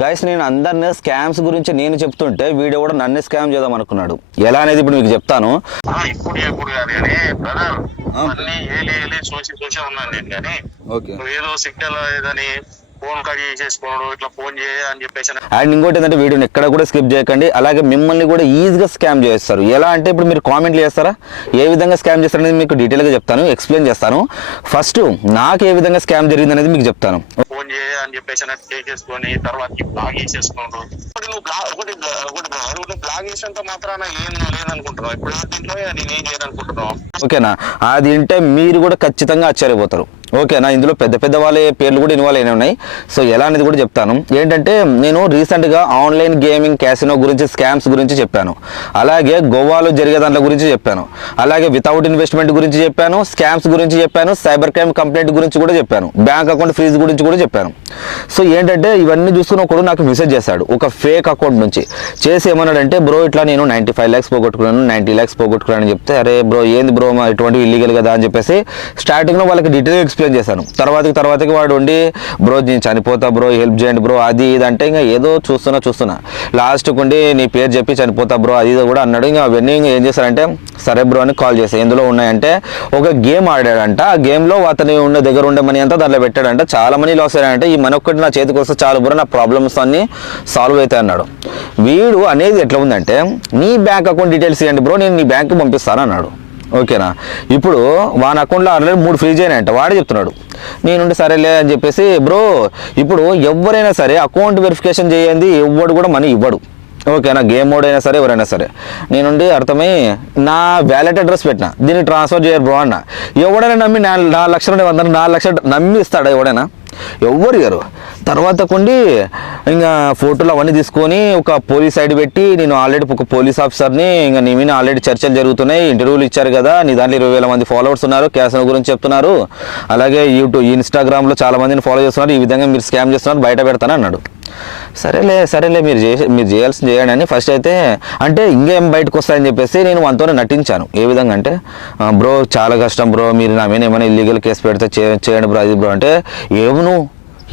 Guys నేను అందరినీ scams గురించి నేను చెప్తుంటే వీడియో కూడా నన్ను స్కామ్ చేద్దాం అనుకున్నాడు. ఎలా అనేది ఇప్పుడు మీకు చెప్తాను. ఏదో సిగ్నల్ ఏదని ఫోన్ కట్ చేసేసుకోవడం ఇట్లా ఫోన్ చేయ అని చెప్పేసి అండ్ ఇంకోటి ఏంటంటే వీడియోని ఎక్కడ కూడా స్కిప్ చేయకండి. అలాగే మిమ్మల్ని కూడా ఈజీగా స్కామ్ చేస్తారు. ఎలా అంటే ఇప్పుడు మీరు కామెంట్లు చేస్తారా? ఏ విధంగా స్కామ్ చేస్తారనేది మీకు డీటెయిల్గా చెప్తాను. ఎక్స్ప్లెయిన్ చేస్తాను. ఫస్ట్ నాకు ఏ విధంగా స్కామ్ జరిగింది అనేది మీకు చెప్తాను. అని చెప్పేసి అని చేసేసుకొని తర్వాత బ్లాగ్ చేసేసుకోవడం ఒకటి నువ్వు బ్లాగ్ ఒకటి ఒకటి నువ్వు బ్లాగ్ చేసినంత మాత్రాన ఏం లేదనుకుంటున్నావు? ఇప్పుడు దీంట్లో నేనేం చేయదనుకుంటున్నావు ఓకేనా? అది వింటే మీరు కూడా ఖచ్చితంగా ఆశ్చర్యపోతారు. ఓకేనా ఇందులో పెద్ద పెద్ద వాళ్ళ పేర్లు కూడా ఇన్వాల్వ్ అయిన ఉన్నాయి. సో ఎలా అనేది కూడా చెప్తాను. ఏంటంటే నేను రీసెంట్గా ఆన్లైన్ గేమింగ్ క్యాసినో గురించి స్కామ్స్ గురించి చెప్పాను. అలాగే గోవాలో జరిగే దాంట్లో గురించి చెప్పాను. అలాగే వితౌట్ ఇన్వెస్ట్మెంట్ గురించి చెప్పాను స్కామ్స్ గురించి చెప్పాను సైబర్ క్రైమ్ కంప్లైంట్ గురించి కూడా చెప్పాను. బ్యాంక్ అకౌంట్ ఫ్రీజ్ గురించి కూడా చెప్పాను. సో ఏంటంటే ఇవన్నీ చూసుకున్న ఒకడు నాకు మెసేజ్ చేశాడు. ఒక ఫేక్ అకౌంట్ నుంచి. చేసి ఏమన్నాడంటే బ్రో ఇట్లా నేను నైంటీ ఫైవ్ ల్యాక్స్ పోగొట్టుకున్నాను నైంటీ ల్యాక్స్ పోగొట్టుకున్నాను అని చెప్తే అరే బ్రో ఏంది బ్రో మా ఇల్లీగల్ కదా అని చెప్పేసి స్టార్టింగ్లో వాళ్ళకి డీటెయిల్ ఎక్స్ప్లెయిన్ చేశాను. తర్వాతకి తర్వాతకి వాడు ఉండి బ్రో నేను చనిపోతా బ్రో హెల్ప్ చేయండి బ్రో అది ఇది అంటే ఇంకా ఏదో చూస్తున్నా చూస్తున్నా. లాస్ట్కి ఉండి నీ పేరు చెప్పి చనిపోతా బ్రో అది ఇది కూడా అన్నాడు. ఇంకా అవన్నీ ఇంకా ఏం చేశారంటే సరే బ్రో అని కాల్ చేశాను ఎందులో ఉన్నాయంటే ఒక గేమ్ ఆడాడంట. ఆ గేమ్లో అతని ఉన్న దగ్గర ఉండే మనీ అంతా దాంట్లో పెట్టాడంట. చాలా మనీ లాస్ అయ్యాడంటే. ఈ మనీ ఒక్కటి నా చేతికి వస్తే చాలా బ్రో నా ప్రాబ్లమ్స్ అన్ని సాల్వ్ అవుతాయి అన్నాడు. వీడు అనేది ఎట్లా ఉందంటే నీ బ్యాంక్ అకౌంట్ డీటెయిల్స్ ఇవ్వండి బ్రో నేను నీ బ్యాంక్కి పంపిస్తాను అన్నాడు. ఓకేనా? ఇప్పుడు వాని అకౌంట్లో ఆల్రెడీ మూడు ఫ్రీజ్ అయినాయంట వాడే చెప్తున్నాడు. నేనుండి సరేలే అని చెప్పేసి బ్రో ఇప్పుడు ఎవరైనా సరే అకౌంట్ వెరిఫికేషన్ చేయండి ఎవ్వడు కూడా మనీ ఇవ్వడు. ఓకేనా? గేమ్ మోడ్ అయినా సరే ఎవరైనా సరే. నేనుండి అర్థమై నా వ్యాలెట్ అడ్రస్ పెట్టిన దీన్ని ట్రాన్స్ఫర్ చేయరు బ్రో అన్న. ఎవడైనా నమ్మి నాలుగు లక్షలు వంద నాలుగు లక్షలు నమ్మి ఇస్తాడా ఎవడైనా? ఎవ్వరు ఇయ్యరు. తర్వాత కొండి ఇంకా ఫోటోలు అవన్నీ తీసుకొని ఒక పోలీస్ ఐడి పెట్టి నేను ఆల్రెడీ ఒక పోలీస్ ఆఫీసర్ని ఇంకా నీ మీద ఆల్రెడీ చర్చలు జరుగుతున్నాయి ఇంటర్వ్యూలు ఇచ్చారు కదా నీ దాంట్లో ఇరవై వేల మంది ఫాలోవర్స్ ఉన్నారు క్యాసన్ గురించి చెప్తున్నారు. అలాగే యూట్యూబ్ ఇన్స్టాగ్రామ్లో చాలా మందిని ఫాలో చేస్తున్నారు ఈ విధంగా మీరు స్కామ్ చేస్తున్నారు బయట పెడతాను అన్నాడు సరేలే సరేలే మీరు చేసి మీరు చేయాల్సింది చేయండి అని ఫస్ట్ అయితే అంటే ఇంకేం బయటకు వస్తాయని చెప్పేసి నేను మనతోనే నటించాను. ఏ విధంగా అంటే బ్రో చాలా కష్టం బ్రో మీరు నా మీద ఏమైనా ఇల్లీగల్ కేసు పెడితే చే- చేయండి బ్రో అది బ్రో అంటే ఏమి నువ్వు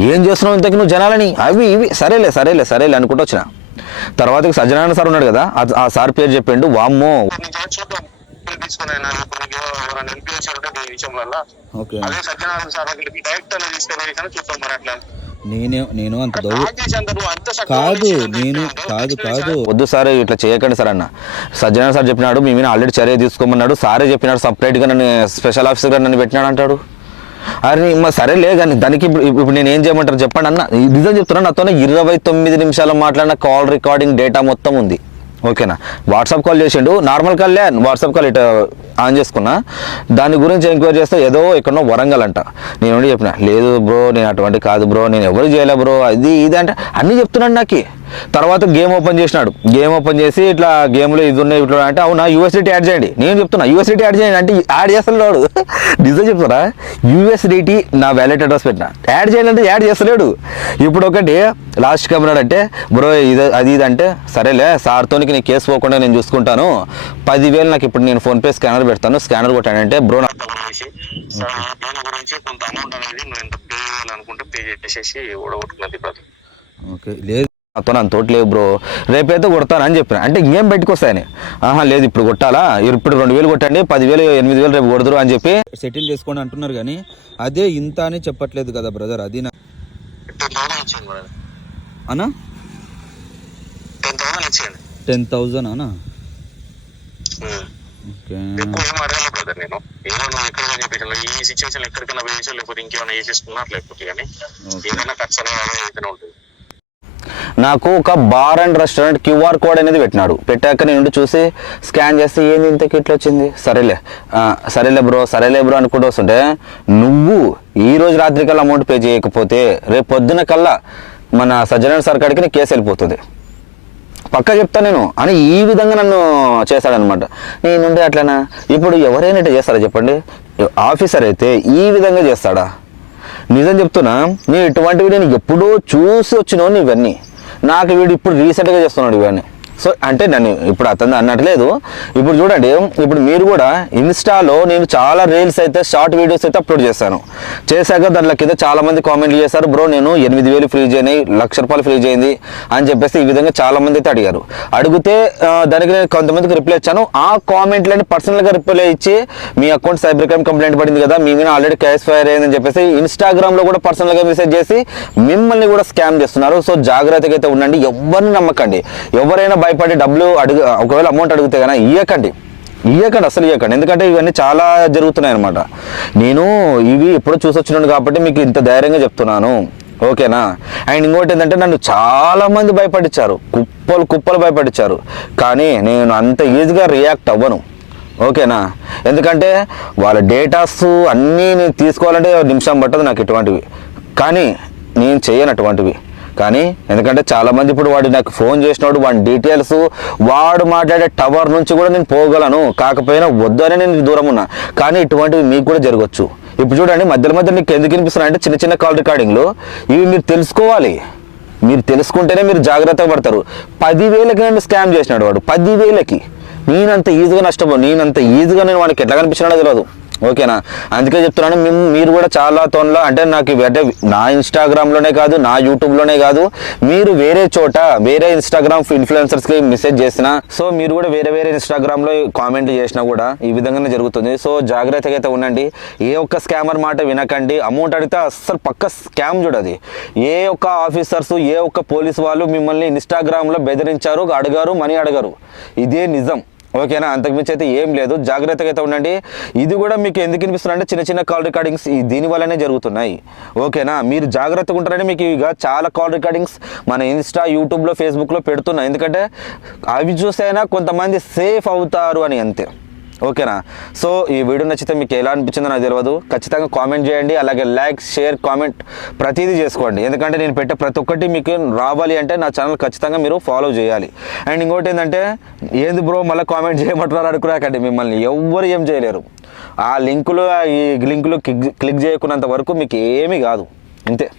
ఏం చేస్తున్నావు ఇంతకు నువ్వు జనాలని? అవి ఇవి సరేలే సరేలే సరేలే అనుకుంటూ వచ్చిన. తర్వాత సజ్జనారాయణ సార్ ఉన్నాడు కదా ఆ- సార్ పేరు చెప్పిండు వామ్మో. ఓకే. అదే సత్యనారాయణ సార్ డైరెక్ట్ తీసుకెళ్ళి చూద్దాం మరి అట్లా. నేనే నేను అంత కాదు నేను కాదు కాదు. వద్దు సార్ ఇట్లా చేయకండి సార్ అన్న. సజ్జన సార్ చెప్పినాడు మీ మీద ఆల్రెడీ చర్య తీసుకోమన్నాడు. సారే చెప్పినాడు సపరేట్గా నన్ను స్పెషల్ ఆఫీసర్గా నన్ను పెట్టినాడు అంటాడు. అరే మా సరేలే కానీ దానికి ఇప్పుడు ఇప్పుడు నేను ఏం చేయమంటారు చెప్పండి అన్న. నిజం చెప్తున్నా నాతో ఇరవై తొమ్మిది నిమిషాలు మాట్లాడిన కాల్ రికార్డింగ్ డేటా మొత్తం ఉంది. ఓకేనా? వాట్సాప్ కాల్ చేసిండు. నార్మల్ కాల్లే వాట్సాప్ కాల్ ఇట్లా ఆన్ చేసుకున్నా. దాని గురించి ఎంక్వైరీ చేస్తే ఏదో ఎక్కడో వరంగల్ అంట నేను చెప్పిన లేదు బ్రో నేను అటువంటి కాదు బ్రో నేను ఎవరు చేయలే బ్రో అది ఇది అంటే అన్నీ చెప్తున్నాడు నాకు. తర్వాత గేమ్ ఓపెన్ చేసినాడు. గేమ్ ఓపెన్ చేసి ఇట్లా గేమ్లో ఇది ఉన్నాయి ఇట్లా అంటే అవునా యూఎస్డిటీ యాడ్ చేయండి. నేను చెప్తున్నా యూఎస్డిటీ యాడ్ చేయండి అంటే యాడ్ చేస్తలేడు నిజం చెప్తారా? యూఎస్డిటీ నా వ్యాలెట్ అడ్రస్ పెట్టిన. యాడ్ చేయండి అంటే యాడ్ చేస్తలేడు. ఇప్పుడు ఒకటి లాస్ట్ కెమెరా అంటే బ్రో ఇది అది ఇది అంటే సరేలే సార్తోనికి నీ కేసు పోకుండా నేను చూసుకుంటాను. పదివేలు నాకు ఇప్పుడు నేను ఫోన్పే స్కానర్ పెడతాను. స్కానర్ కొట్టానంటే బ్రో నా దీని గురించి కొంత అమౌంట్ అనేది నువ్వు ఎంత పే చేయాలనుకుంటే పే చేసేసి ఓడగొట్టుకున్నది ఓకే లేదు. నాతో నన్ను తోటి లేవు బ్రో. రేపైతే కొడతానని చెప్పిన. అంటే ఇంకేం బయటకు వస్తాయని ఆహా లేదు ఇప్పుడు కొట్టాలా? ఇప్పుడు రెండు వేలు కొట్టండి పదివేలు ఎనిమిది వేలు రేపు కొడదురు అని చెప్పి. సెటిల్ చేసుకోండి అంటున్నారు కానీ అదే ఇంత అని చెప్పట్లేదు కదా బ్రదర్ అది నా అనా? టెన్ థౌజండ్ అనా. ఓకే. ఏం నేను. ఈ సిచ్యువేషన్ ఎక్కడికైనా వేయచ్చు లేకపోతే ఇంకేమైనా వేసేసుకున్నా లేకపోతే కానీ Okay. ఏదైనా ఖర్చు అనేది అదే అయితేనే ఉంటుంది. నాకు ఒక bar and restaurant QR code అనేది పెట్టినాడు. పెట్టాక నేను చూసి స్కాన్ చేస్తే ఏంది ఇంత ఇట్లా వచ్చింది? సరేలే. సరేలే బ్రో సరేలే బ్రో అనుకుంటూ వస్తుంటే నువ్వు ఈ రోజు రాత్రి కల్లా అమౌంట్ పే చేయకపోతే రేపు పొద్దున కల్లా మన సజ్జనారాయణ సార్ కాడికి నీ కేసు వెళ్ళిపోతుంది. పక్క చెప్తా నేను. అని ఈ విధంగా నన్ను చేశాడనమాట నేనుండి అట్లనా? ఇప్పుడు ఎవరైనా ఇట్లా చేస్తారా చెప్పండి? ఆఫీసర్ అయితే ఈ విధంగా చేస్తాడా? నిజం చెప్తున్నా నేను ఇటువంటివి నేను ఎప్పుడో చూసి వచ్చినావు ఇవన్నీ. నాకు వీడు ఇప్పుడు రీసెంట్గా చేస్తున్నాడు ఇవన్నీ. సో అంటే నన్ను ఇప్పుడు అతను అన్నట్లేదు ఇప్పుడు చూడండి ఇప్పుడు మీరు కూడా ఇన్స్టాలో నేను చాలా రీల్స్ అయితే షార్ట్ వీడియోస్ అయితే అప్లోడ్ చేశాను. చేశాక దాంట్లో కింద చాలామంది కామెంట్లు చేశారు బ్రో నేను ఎనిమిది వేలు ఫ్రీ చేయని లక్ష రూపాయలు ఫ్రీ చేయింది అని చెప్పేసి ఈ విధంగా చాలామంది అయితే అడిగారు. అడిగితే దానికి నేను కొంతమందికి రిప్లై ఇచ్చాను. ఆ కామెంట్లని పర్సనల్గా రిప్లై ఇచ్చి మీ అకౌంట్ సైబర్ క్రైమ్ కంప్లైంట్ పడింది కదా మీ మీద ఆల్రెడీ క్యాష్ ఫైర్ అయిందని చెప్పేసి ఇన్స్టాగ్రామ్లో కూడా పర్సనల్గా మెసేజ్ చేసి మిమ్మల్ని కూడా స్కామ్ చేస్తున్నారు. సో జాగ్రత్తగా అయితే ఉండండి. ఎవరిని నమ్మకండి. ఎవరైనా భయపడి డబ్బులు అడుగు ఒకవేళ అమౌంట్ అడిగితే కానీ ఇవ్వకండి ఇవ్వకండి అసలు ఇవ్వకండి ఎందుకంటే ఇవన్నీ చాలా జరుగుతున్నాయి అనమాట నేను ఇవి ఎప్పుడో చూసొచ్చినాను కాబట్టి మీకు ఇంత ధైర్యంగా చెప్తున్నాను. ఓకేనా? అండ్ ఇంకోటి ఏంటంటే నన్ను చాలామంది భయపడించారు కుప్పలు కుప్పలు భయపడించారు కానీ నేను అంత ఈజీగా రియాక్ట్ అవ్వను. ఓకేనా? ఎందుకంటే వాళ్ళ డేటాస్ అన్నీ నేను తీసుకోవాలంటే నిమిషం పట్టదు నాకు ఇటువంటివి. కానీ నేను చేయను అటువంటివి కానీ ఎందుకంటే చాలామంది ఇప్పుడు వాడు నాకు ఫోన్ చేసినాడు వాడి డీటెయిల్స్ వాడు మాట్లాడే టవర్ నుంచి కూడా నేను పోగలను. కాకపోయినా వద్దనే నేను దూరం ఉన్నా. కానీ ఇటువంటివి మీకు కూడా జరగవచ్చు ఇప్పుడు చూడండి మధ్యలో మధ్య మీకు ఎందుకు వినిపిస్తున్నాయి అంటే చిన్న చిన్న కాల్ రికార్డింగ్లు. ఇవి మీరు తెలుసుకోవాలి. మీరు తెలుసుకుంటేనే మీరు జాగ్రత్త పడతారు. పదివేలకి నన్ను స్కామ్ చేసినాడు వాడు. పదివేలకి. నేనంత ఈజీగా నష్టపో నేనంత ఈజీగా నేను వాడికి ఎట్లా కనిపించినాడో తెలియదు ఓకేనా? అందుకే చెప్తున్నాను మేము మీరు కూడా చాలా తోన్లో అంటే నాకు అంటే నా ఇన్స్టాగ్రామ్లోనే కాదు నా యూట్యూబ్లోనే కాదు మీరు వేరే చోట వేరే ఇన్స్టాగ్రామ్ ఇన్ఫ్లుయెన్సర్స్కి మెసేజ్ చేసిన సో మీరు కూడా వేరే వేరే ఇన్స్టాగ్రామ్లో కామెంట్ చేసినా కూడా ఈ విధంగానే జరుగుతుంది. సో జాగ్రత్తగా అయితే ఉండండి ఏ ఒక్క స్కామర్ మాట వినకండి అమౌంట్ అడిగితే అస్సలు పక్క స్కామ్ చూడది ఏ ఒక్క ఆఫీసర్స్ ఏ ఒక్క పోలీస్ వాళ్ళు మిమ్మల్ని ఇన్స్టాగ్రామ్లో బెదిరించారు అడిగారు మనీ అడగారు. ఇదే నిజం. ఓకేనా? అంతకుమించి అయితే ఏం లేదు. జాగ్రత్తగా అయితే ఉండండి. ఇది కూడా మీకు ఎందుకు వినిపిస్తున్నా అంటే చిన్న చిన్న కాల్ రికార్డింగ్స్ దీని వల్లనే జరుగుతున్నాయి. ఓకేనా? మీరు జాగ్రత్తగా ఉంటారని మీకు ఇక చాలా కాల్ రికార్డింగ్స్ మన ఇన్స్టా యూట్యూబ్లో ఫేస్బుక్లో పెడుతున్నాయి ఎందుకంటే అవి చూసైనా కొంతమంది సేఫ్ అవుతారు అని అంతే. ఓకేనా? సో ఈ వీడియో నచ్చితే మీకు ఎలా అనిపించిందో నాకు తెలియదు ఖచ్చితంగా కామెంట్ చేయండి అలాగే లైక్ షేర్ కామెంట్ ప్రతిదీ చేసుకోండి. ఎందుకంటే నేను పెట్టే ప్రతి ఒక్కటి మీకు రావాలి అంటే నా ఛానల్ ఖచ్చితంగా మీరు ఫాలో చేయాలి. అండ్ ఇంకోటి ఏంటంటే ఏంది బ్రో మళ్ళీ కామెంట్ చేయమంటున్నారు అనుకున్నాకండి. మిమ్మల్ని ఎవ్వరు ఏం చేయలేరు. ఆ లింకులు ఈ లింకులు క్లిక్ క్లిక్ చేయకున్నంత వరకు మీకు ఏమీ కాదు. అంతే.